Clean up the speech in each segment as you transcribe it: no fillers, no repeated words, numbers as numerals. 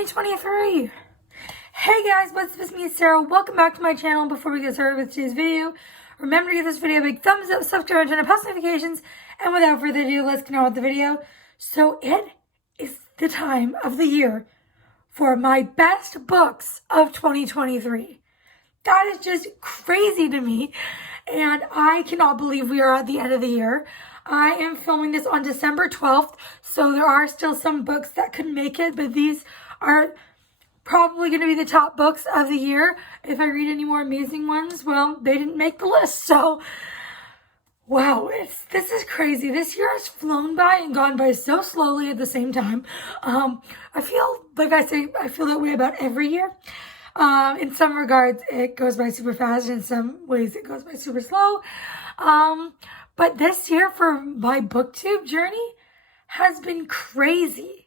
2023. Hey guys, what's up? It's me, Sarah. Welcome back to my channel. Before we get started with today's video, remember to give this video a big thumbs up, subscribe, and turn on post notifications. And without further ado, let's get on with the video. So it is the time of the year for my best books of 2023. That is just crazy to me, and I cannot believe we are at the end of the year. I am filming this on December 12th, so there are still some books that could make it, but these are probably going to be the top books of the year. If I read any more amazing ones, well, they didn't make the list, so wow, this is crazy. This year has flown by and gone by so slowly at the same time. I feel, like I say, I feel that way about every year. In some regards, it goes by super fast. In some ways, it goes by super slow. But this year for my booktube journey has been crazy.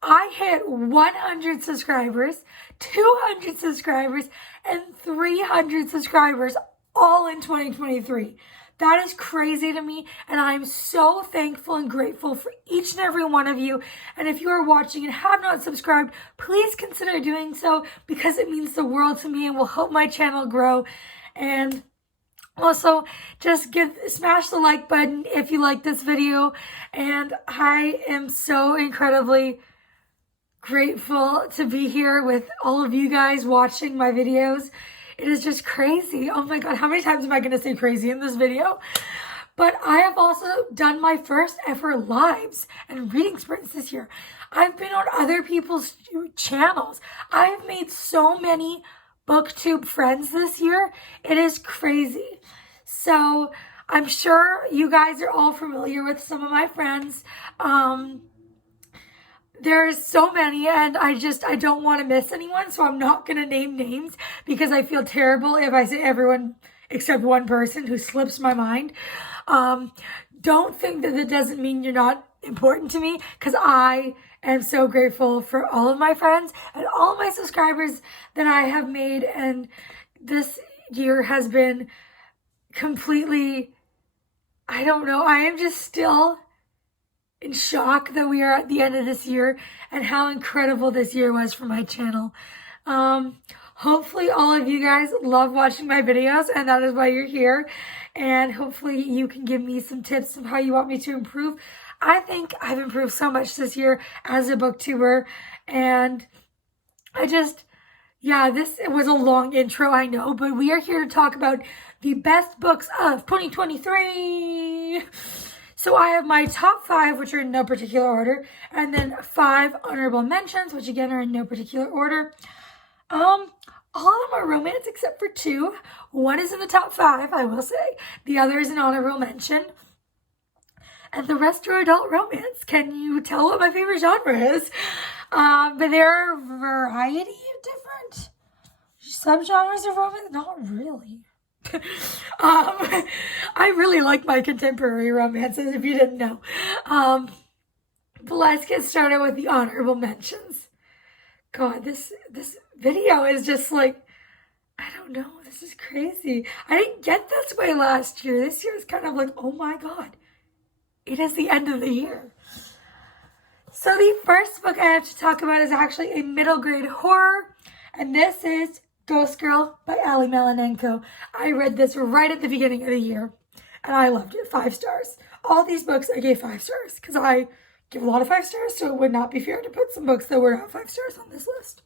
I hit 100 subscribers, 200 subscribers, and 300 subscribers all in 2023. That is crazy to me, and I'm so thankful and grateful for each and every one of you. And if you are watching and have not subscribed, please consider doing so, because it means the world to me and will help my channel grow. And also, just smash the like button if you like this video. And I am so incredibly grateful to be here with all of you guys watching my videos. It is just crazy. Oh my God, how many times am I going to say crazy in this video? But I have also done my first ever lives and reading sprints this year. I've been on other people's channels. I've made so many booktube friends this year. It is crazy. So I'm sure you guys are all familiar with some of my friends. There's so many, and I don't want to miss anyone, so I'm not going to name names because I feel terrible if I say everyone except one person who slips my mind. Don't think that it doesn't mean you're not important to me, because I am so grateful for all of my friends and all of my subscribers that I have made, and this year has been completely, I don't know, I am just still in shock that we are at the end of this year and how incredible this year was for my channel. Hopefully all of you guys love watching my videos, and that is why you're here. And hopefully you can give me some tips of how you want me to improve. I think I've improved so much this year as a booktuber, and it was a long intro, I know, but we are here to talk about the best books of 2023. So I have my top 5, which are in no particular order, and then 5 honorable mentions, which again are in no particular order. All of them are romance except for 2. One is in the top 5, I will say. The other is an honorable mention. And the rest are adult romance. Can you tell what my favorite genre is? But there are a variety of different subgenres of romance. Not really. I really like my contemporary romances, if you didn't know. But let's get started with the honorable mentions. God, this video is just like, I don't know, this is crazy. I didn't get this way last year. This year is kind of like, oh my God, it is the end of the year. So the first book I have to talk about is actually a middle grade horror, and this is Ghost Girl by Ali Melanenko. I read this right at the beginning of the year, and I loved it. 5 stars. All these books I gave 5 stars, because I give a lot of 5 stars, so it would not be fair to put some books that were not 5 stars on this list.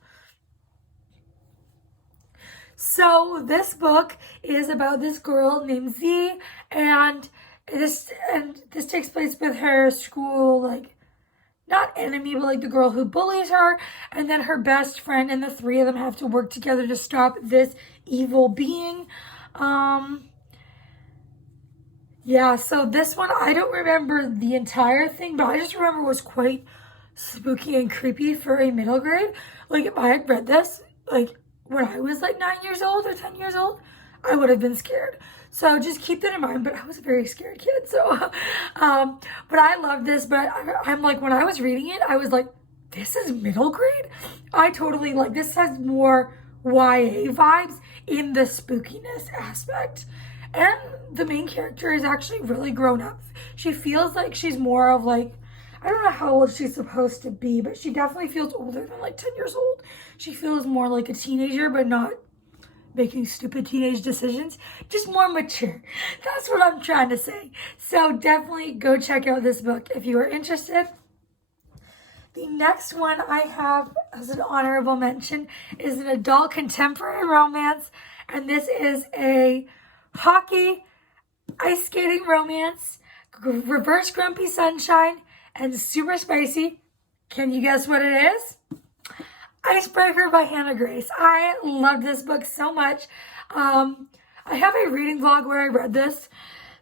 So this book is about this girl named Z, and this takes place with her school, like, not enemy, but like the girl who bullies her, and then her best friend, and the 3 of them have to work together to stop this evil being. Yeah, so this one, I don't remember the entire thing, but I just remember it was quite spooky and creepy for a middle grade. Like, if I had read this, like, when I was like 9 years old or 10 years old, I would have been scared. So just keep that in mind, but I was a very scared kid, so, but I love this, but I'm like, when I was reading it, I was like, this is middle grade? I totally, like, this has more YA vibes in the spookiness aspect, and the main character is actually really grown up. She feels like she's more of like, I don't know how old she's supposed to be, but she definitely feels older than like 10 years old. She feels more like a teenager, but not making stupid teenage decisions, just more mature. That's what I'm trying to say. So definitely go check out this book if you are interested. The next one I have as an honorable mention is an adult contemporary romance, and this is a hockey, ice skating romance, reverse grumpy sunshine, and super spicy. Can you guess what it is? Icebreaker by Hannah Grace. I love this book so much. I have a reading vlog where I read this.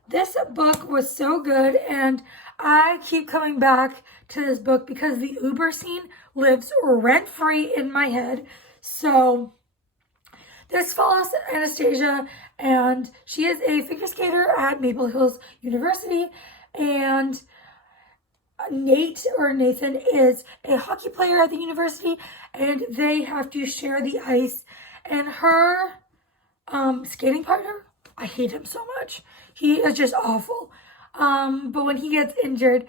This book was so good, and I keep coming back to this book because the Uber scene lives rent-free in my head. So this follows Anastasia, and she is a figure skater at Maple Hills University, and Nathan is a hockey player at the university, and they have to share the ice. And her skating partner, I hate him so much. He is just awful. But when he gets injured,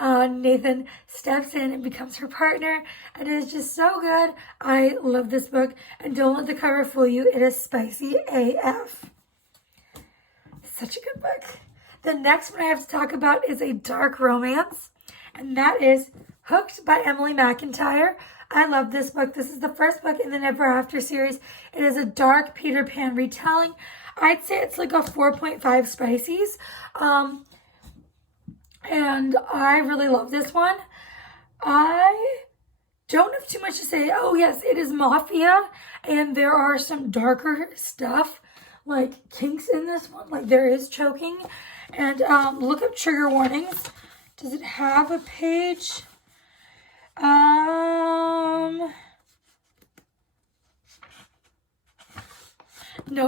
Nathan steps in and becomes her partner, and it is just so good. I love this book, and don't let the cover fool you. It is spicy AF. Such a good book. The next one I have to talk about is a dark romance, and that is Hooked by Emily McIntyre. I love this book. This is the first book in the Never After series. It is a dark Peter Pan retelling. I'd say it's like a 4.5 spices. And I really love this one. I don't have too much to say. Oh yes, it is mafia, and there are some darker stuff, like kinks in this one. Like there is choking. And look up trigger warnings. Does it have a page? No,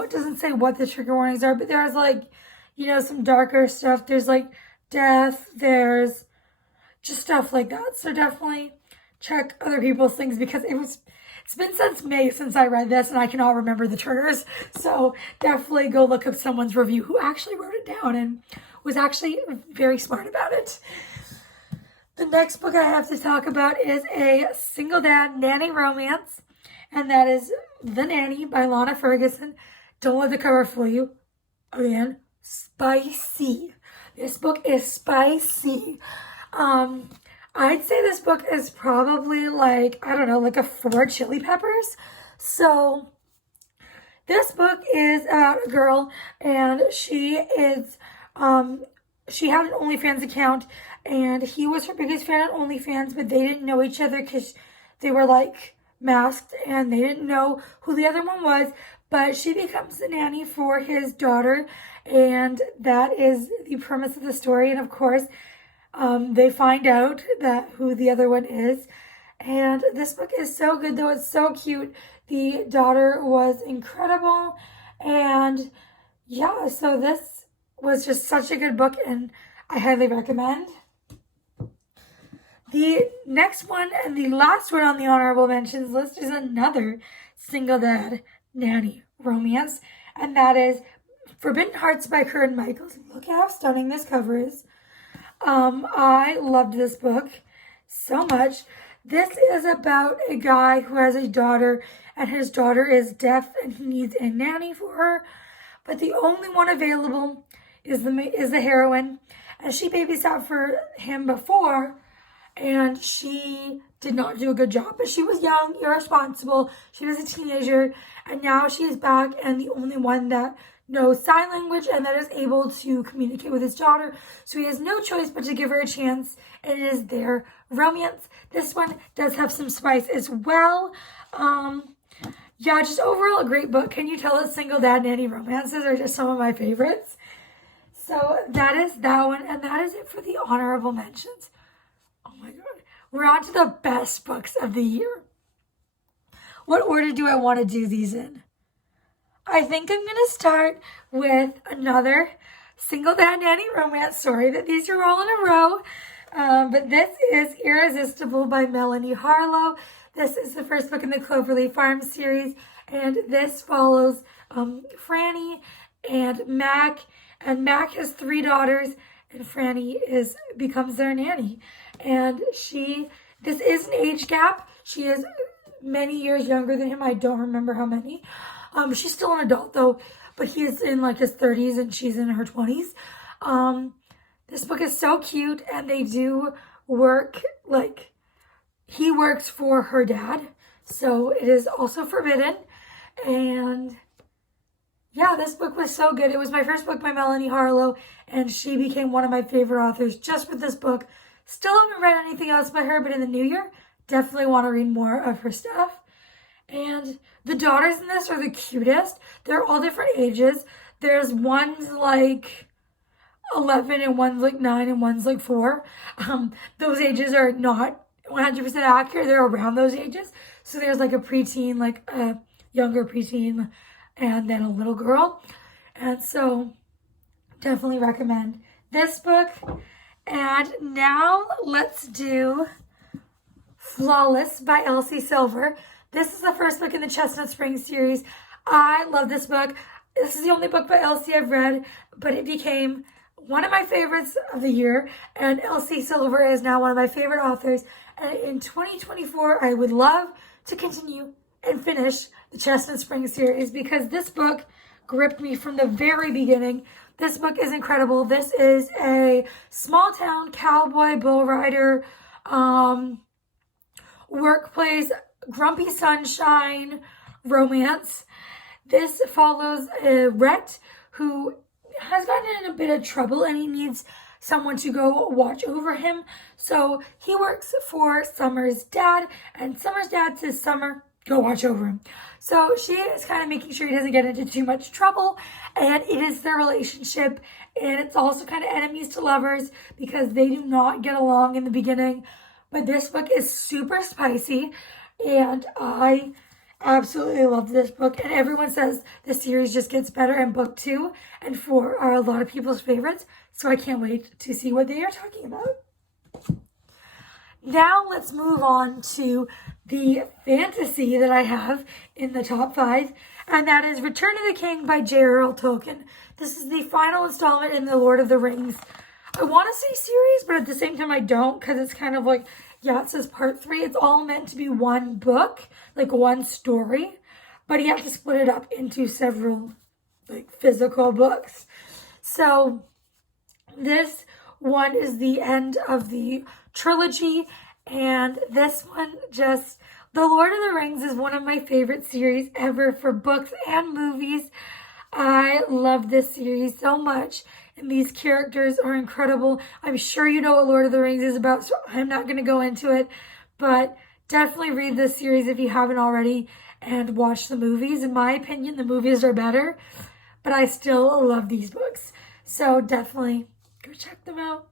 it doesn't say what the trigger warnings are, but there's like, you know, some darker stuff. There's like death, there's just stuff like that. So definitely check other people's things, because it's been since May since I read this, and I cannot remember the triggers. So definitely go look up someone's review who actually wrote it down and was actually very smart about it. The next book I have to talk about is a single dad nanny romance, and that is The Nanny by Lana Ferguson. Don't let the cover fool you. Again, spicy. This book is spicy. I'd say this book is probably like, I don't know, like a 4 chili peppers. So this book is about a girl, and she is, she had an OnlyFans account, and he was her biggest fan on OnlyFans, but they didn't know each other because they were like masked, and they didn't know who the other one was. But she becomes the nanny for his daughter, and that is the premise of the story. And of course, they find out that who the other one is. And this book is so good, though. It's so cute. The daughter was incredible. And yeah, so this was just such a good book, and I highly recommend. The next one and the last one on the honorable mentions list is another single dad nanny romance, and that is Forbidden Hearts by Curran Michaels. Look at how stunning this cover is. I loved this book so much. This is about a guy who has a daughter, and his daughter is deaf, and he needs a nanny for her, but the only one available is the heroine, and she babysat for him before, and she did not do a good job. But she was young, irresponsible, she was a teenager, and now she is back, and the only one that knows sign language and that is able to communicate with his daughter. So he has no choice but to give her a chance, and it is their romance. This one does have some spice as well. Yeah, just overall a great book. Can you tell that single dad nanny romances are just some of my favorites? So that is that one, and that is it for the honorable mentions. Oh my god. We're on to the best books of the year. What order do I want to do these in? I think I'm going to start with another single dad nanny romance story. That these are all in a row. But this is Irresistible by Melanie Harlow. This is the first book in the Cloverleaf Farms series. And this follows Franny and Mac. And Mac has 3 daughters. and Franny becomes their nanny. And this is an age gap. She is many years younger than him. I don't remember how many. She's still an adult though, but he is in like his 30s and she's in her 20s. This book is so cute, and they do work, like, he works for her dad, so it is also forbidden. And yeah, this book was so good. It was my first book by Melanie Harlow, and she became one of my favorite authors just with this book. Still haven't read anything else by her, but in the new year, definitely want to read more of her stuff. And the daughters in this are the cutest. They're all different ages. There's one's like 11 and one's like 9 and one's like 4. Those ages are not 100% accurate. They're around those ages. So there's like a preteen, like a younger preteen, and then a little girl. And so definitely recommend this book. And now let's do Flawless by Elsie Silver. This is the first book in the Chestnut Springs series. I love this book. This is the only book by Elsie I've read, but it became one of my favorites of the year, and Elsie Silver is now one of my favorite authors. And in 2024, I would love to continue and finish the Chestnut Springs series because this book gripped me from the very beginning. This book is incredible. This is a small town cowboy bull rider, workplace, grumpy sunshine romance. This follows Rhett, who has gotten in a bit of trouble and he needs someone to go watch over him. So he works for Summer's dad, and Summer's dad says, Summer, go watch over him. So she is kind of making sure he doesn't get into too much trouble, and it is their relationship, and it's also kind of enemies to lovers because they do not get along in the beginning. But this book is super spicy, and I absolutely love this book, and everyone says the series just gets better, and book 2 and 4 are a lot of people's favorites, so I can't wait to see what they are talking about. Now let's move on to the fantasy that I have in the top 5, and that is Return of the King by J.R.R. Tolkien. This is the final installment in the Lord of the Rings. I want to say series, but at the same time I don't, because it's kind of like, yeah, it says part 3. It's all meant to be one book, like one story, but you have to split it up into several like physical books. So this one is the end of the trilogy, and this one just, The Lord of the Rings is one of my favorite series ever for books and movies. I love this series so much, and these characters are incredible. I'm sure you know what Lord of the Rings is about, so I'm not going to go into it, but definitely read this series if you haven't already and watch the movies. In my opinion, the movies are better, but I still love these books. So definitely go check them out.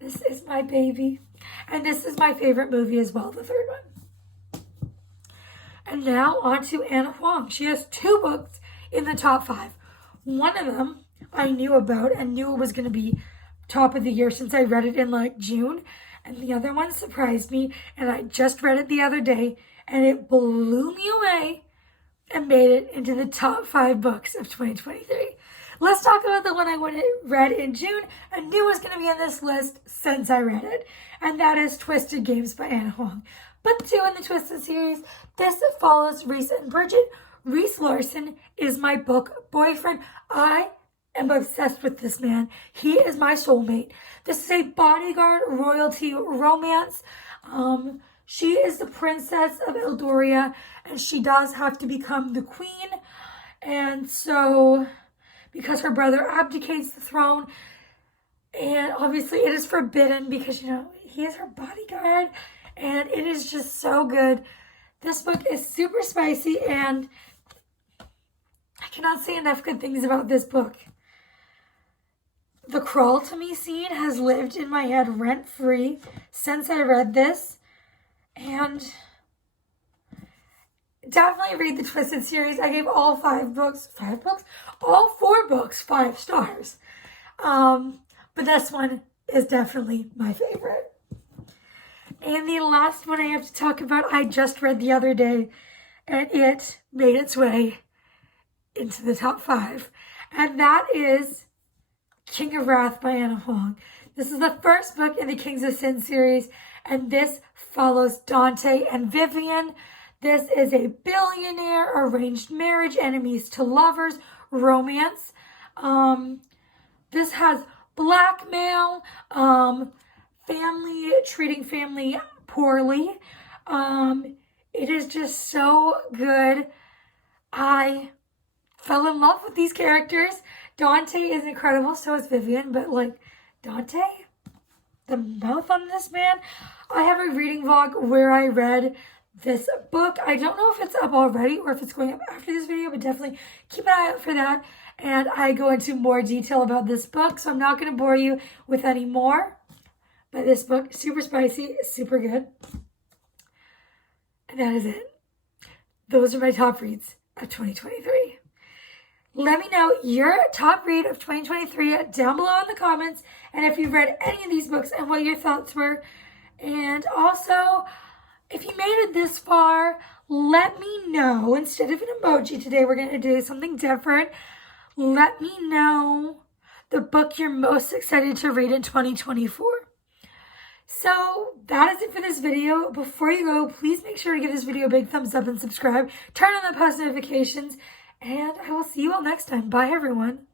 This is my baby. And this is my favorite movie as well, the third one. And now on to Anna Huang. She has 2 books in the top 5. One of them I knew about and knew it was going to be top of the year since I read it in like June. And the other one surprised me, and I just read it the other day, and it blew me away and made it into the top 5 books of 2023. Let's talk about the one I read in June and knew was going to be on this list since I read it, and that is Twisted Games by Anna Huang. Book 2 in the Twisted series. This follows Reese and Bridget. Reese Larson is my book boyfriend. I am obsessed with this man. He is my soulmate. This is a bodyguard royalty romance. She is the princess of Eldoria, and she does have to become the queen. And so, because her brother abdicates the throne, and obviously it is forbidden because, you know, he is her bodyguard, and it is just so good. This book is super spicy, and I cannot say enough good things about this book. The crawl to me scene has lived in my head rent-free since I read this, and definitely read the Twisted series. I gave all 5 books, all 4 books 5 stars. But this one is definitely my favorite. And the last one I have to talk about, I just read the other day, and it made its way into the top 5. And that is King of Wrath by Anna Huang. This is the first book in the Kings of Sin series, and this follows Dante and Vivian. This is a billionaire, arranged marriage, enemies to lovers, romance. This has blackmail, family treating family poorly. It is just so good. I fell in love with these characters. Dante is incredible, so is Vivian, but like Dante, the mouth on this man. I have a reading vlog where I read this book. I don't know if it's up already or if it's going up after this video, but definitely keep an eye out for that. And I go into more detail about this book, so I'm not going to bore you with any more. But this book, super spicy, super good. And that is it. Those are my top reads of 2023. Let me know your top read of 2023 down below in the comments, and if you've read any of these books and what your thoughts were. And also, if you made it this far, let me know. Instead of an emoji today, we're going to do something different. Let me know the book you're most excited to read in 2024. So that is it for this video. Before you go, please make sure to give this video a big thumbs up and subscribe. Turn on the post notifications. And I will see you all next time. Bye, everyone.